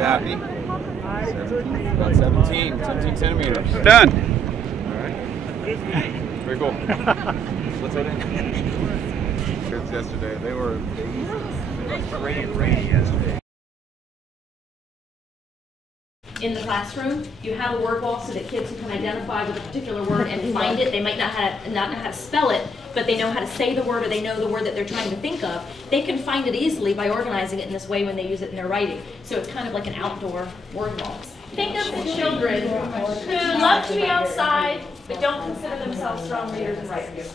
Happy? About 17 centimeters. Done. All right. Very cool. What's that in? Kids yesterday, they were rainy yesterday. In the classroom, you have a word wall so that kids can identify with a particular word and find it. They might not know how to spell it, but they know how to say the word, or they know the word that they're trying to think of. They can find it easily by organizing it in this way when they use it in their writing. So it's kind of like an outdoor word wall. Think of the children who love to be outside but don't consider themselves strong readers and writers.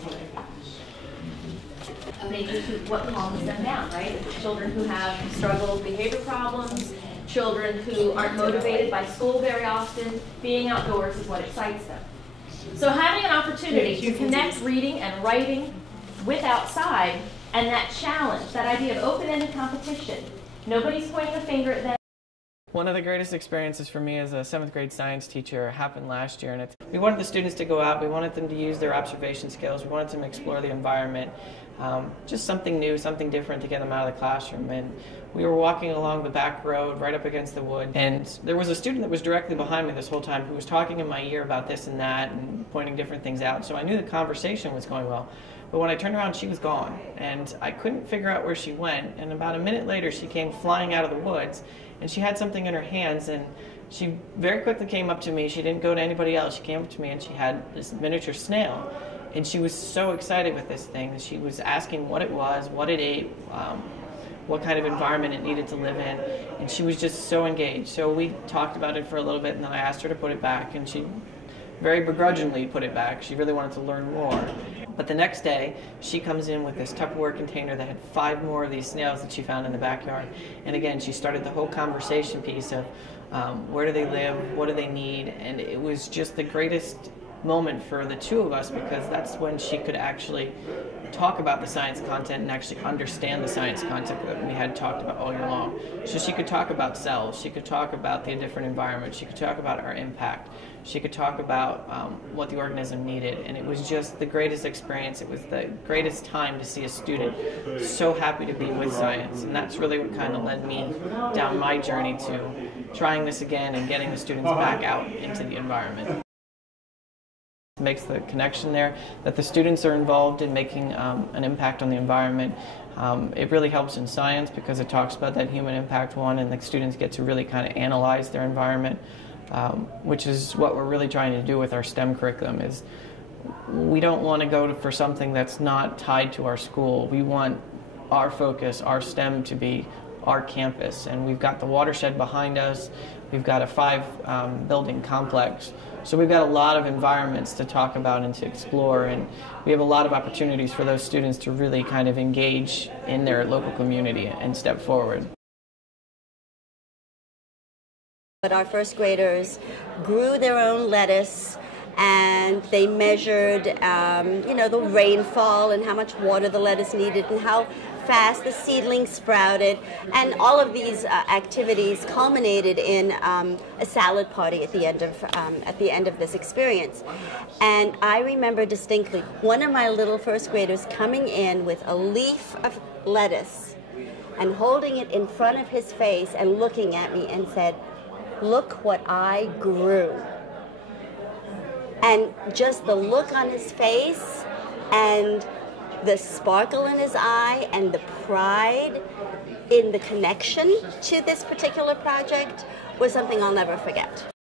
Maybe what calms them down, right? Children who have struggle with behavior problems, children who aren't motivated by school very often. Being outdoors is what excites them. So having an opportunity to connect reading and writing with outside, and that challenge, that idea of open-ended competition. Nobody's pointing a finger at them. One of the greatest experiences for me as a 7th grade science teacher happened last year, and we wanted the students to go out, we wanted them to use their observation skills, we wanted them to explore the environment, just something new, something different to get them out of the classroom. And we were walking along the back road right up against the wood, and there was a student that was directly behind me this whole time who was talking in my ear about this and that and pointing different things out, so I knew the conversation was going well. But when I turned around, she was gone, and I couldn't figure out where she went, and about a minute later she came flying out of the woods, and she had something in her hands, and she very quickly came up to me. She didn't go to anybody else. She came up to me and she had this miniature snail, and she was so excited with this thing that she was asking what it was, what it ate, what kind of environment it needed to live in, and she was just so engaged. So we talked about it for a little bit, and then I asked her to put it back, and she very begrudgingly put it back. She really wanted to learn more. But the next day, she comes in with this Tupperware container that had 5 more of these snails that she found in the backyard. And again, she started the whole conversation piece of where do they live, what do they need, and it was just the greatest moment for the two of us, because that's when she could actually talk about the science content and actually understand the science concept that we had talked about all year long. So she could talk about cells, she could talk about the different environments, she could talk about our impact, she could talk about what the organism needed, and it was just the greatest experience. It was the greatest time to see a student so happy to be with science, and that's really what kind of led me down my journey to trying this again and getting the students back out into the environment. Makes the connection there that the students are involved in making an impact on the environment. It really helps in science because it talks about that human impact one, and the students get to really kind of analyze their environment, which is what we're really trying to do with our STEM curriculum. Is we don't want to go for something that's not tied to our school. We want our focus, our STEM, to be our campus, and we've got the watershed behind us. We've got a 5-building complex. So we've got a lot of environments to talk about and to explore, and we have a lot of opportunities for those students to really kind of engage in their local community and step forward. But our first graders grew their own lettuce, and they measured the rainfall and how much water the lettuce needed and how fast the seedlings sprouted, and all of these activities culminated in a salad party at the end of this experience. And I remember distinctly one of my little first graders coming in with a leaf of lettuce and holding it in front of his face and looking at me and said, "Look what I grew." And just the look on his face and the sparkle in his eye and the pride in the connection to this particular project was something I'll never forget.